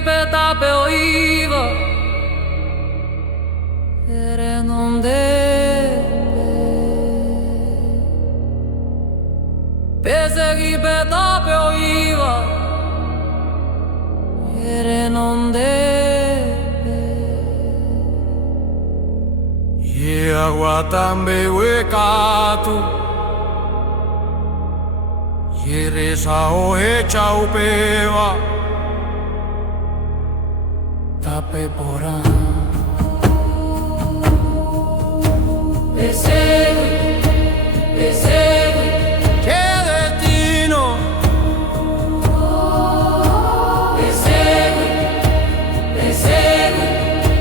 ripeta pe oiva Ere non deve Pese ripeta pe oiva Ere non deve Ye aguatambe wekatu Yere sao e chau peva Tape porán Persegui Che destino Persegui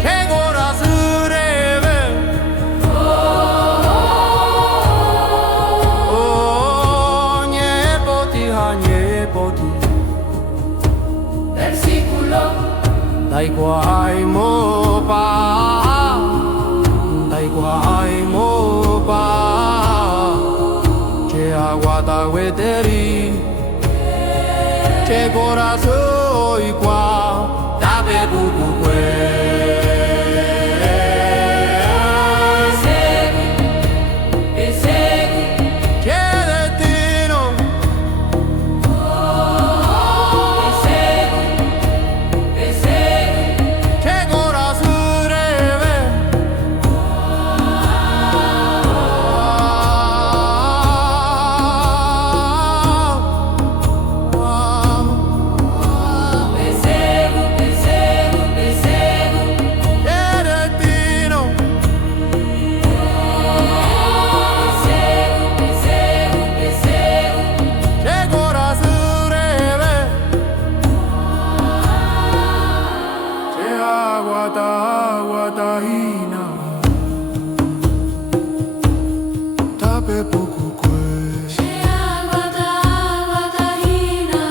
Che corazón reve Oh, niepoti ha niepoti Versículo Dai guai mo pa Dai guai mo pa Che aguata wederi Che corazón y qua Tape bubu Persegui Che destino Persegui Che corazón reve Guatahina Tape pouco coisa Guatahina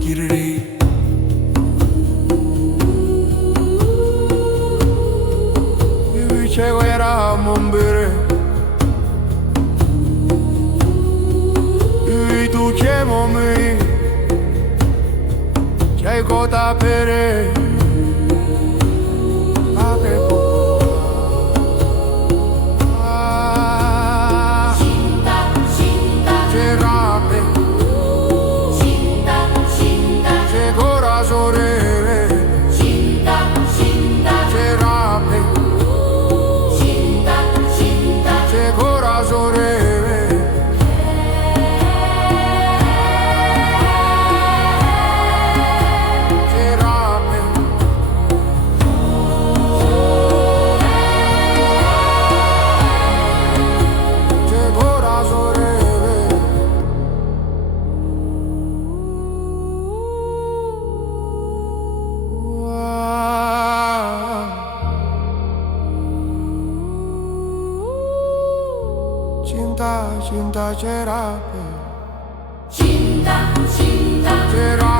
Kiriri Iwiche guera mombere Iwi tu chemo mi C'hai gota pere Ave Cinta, cinta C'è rape Cinta, cinta C'è corazón reve Cinta, cinta C'è rape Cinta, cinta C'è corazón reve Cinta, cinta, c'era Cinta, cinta, c'era